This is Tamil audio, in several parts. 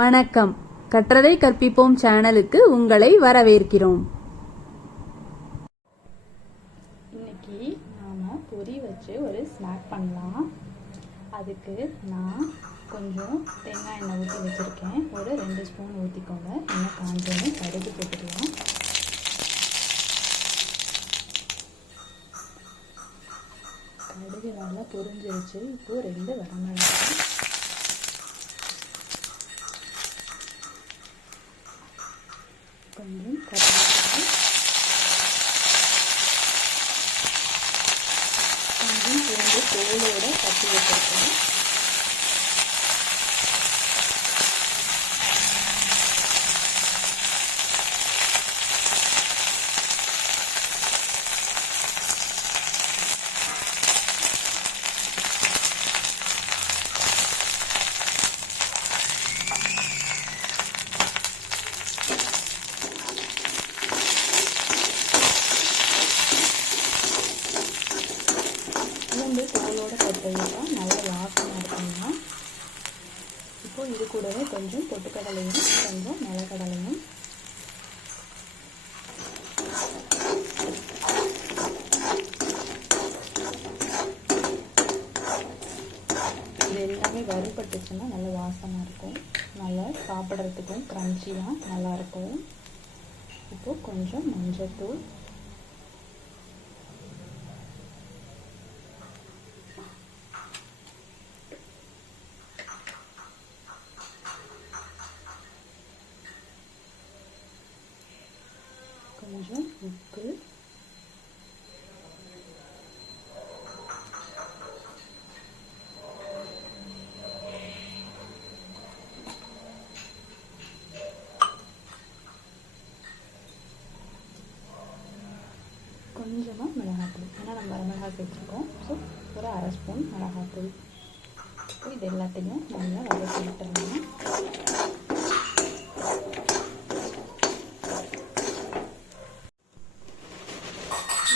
வணக்கம். கற்றதை கற்பிப்போம் சேனலுக்கு உங்களை வரவேற்கிறோம். இன்னைக்கு நாம் பொரி வச்சு ஒரு ஸ்நாக் பண்ணலாம். அதுக்கு நான் கொஞ்சம் தேங்காய் எண்ணெய் ஊற்றி வச்சுருக்கேன். ஒரு 2 ஸ்பூன் ஊற்றிக்கோங்க. எண்ணெய் காஞ்சோன்னு கடுகு போட்டுக்கலாம். கடுகு நல்லா பொரிஞ்சிருச்சு. இப்போது 2 வரமிளகாய், கொஞ்சம் கருவேப்பிலை, கொஞ்சம் பூண்டு தோலோட தட்டி வச்சிருக்கேன். பூண்டு தோலோடு கட்டினா நல்ல வாசமாக இருக்குங்க. இப்போது இது கூடவே கொஞ்சம் பொட்டுக்கடலையும் கொஞ்சம் நிலக்கடலையும் இது எல்லாமே வறுபட்டுச்சுன்னா நல்ல வாசமாக இருக்கும். நல்லா சாப்பிட்றதுக்கும் க்ரன்ச்சியாக நல்லாயிருக்கும். இப்போது கொஞ்சம் மஞ்சள்தூள், கொஞ்சம் உப்பு, கொஞ்சமாக மிளகாத்தூள். ஏன்னா நம்ம மிளகாய் சேர்த்துருக்கோம். ஸோ ஒரு 1/2 ஸ்பூன் மிளகாத்தூள். இது எல்லாத்தையும் நல்லா வதக்கி விட்டுறலாம்.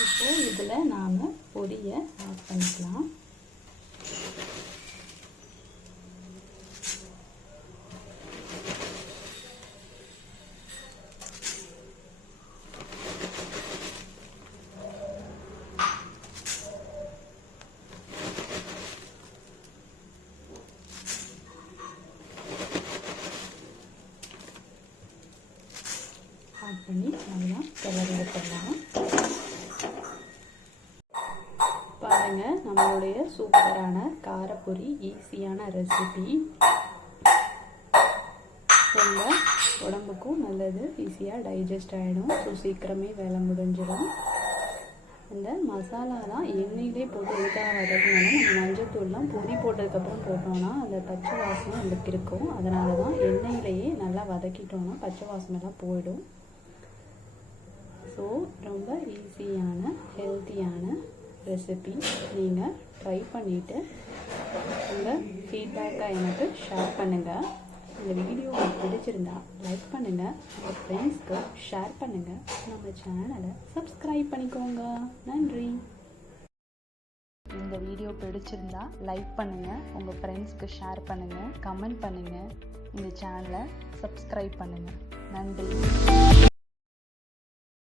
இப்போது இதில் நாம் பொரியை ஆட் பண்ணிக்கலாம். ஆட் பண்ணி நல்லா கிளறி விட்டுடலாம். பாருங்கள், நம்மளுடைய சூப்பரான காரப்பொரி ஈஸியான ரெசிபி. ரொம்ப உடம்புக்கும் நல்லது, ஈஸியாக டைஜஸ்ட் ஆகிடும். ஸோ சீக்கிரமே வேலை முடிஞ்சிடும். இந்த மசாலா தான் எண்ணெயிலே போட்டு எதுக்காக வதக்கணும்னா, நம்ம மஞ்சத்தூள்லாம் பொரி போட்டதுக்கப்புறம் போட்டோம்னா அந்த பச்சை வாசனை நம்மளுக்கு இருக்கும். அதனால தான் எண்ணெயிலேயே நல்லா வதக்கிட்டோம்னா பச்சை வாசனைலாம் போயிடும். ஸோ ரொம்ப ஈஸியான ஹெல்த்தியான ரெசிபி. நீங்கள் ட்ரை பண்ணிவிட்டு உங்கள் ஃபீட்பேக்கை எனக்கு ஷேர் பண்ணுங்கள். இந்த வீடியோ உங்களுக்கு பிடிச்சிருந்தா லைக் பண்ணுங்கள், உங்கள் ஃப்ரெண்ட்ஸ்க்கு ஷேர் பண்ணுங்கள், நம்ம சேனலை சப்ஸ்கிரைப் பண்ணிக்கோங்க. நன்றி. இந்த வீடியோ பிடிச்சிருந்தா லைக் பண்ணுங்கள், உங்கள் ஃப்ரெண்ட்ஸ்க்கு ஷேர் பண்ணுங்கள், கமெண்ட் பண்ணுங்கள், இந்த சேனலை சப்ஸ்கிரைப் பண்ணுங்கள். நன்றி.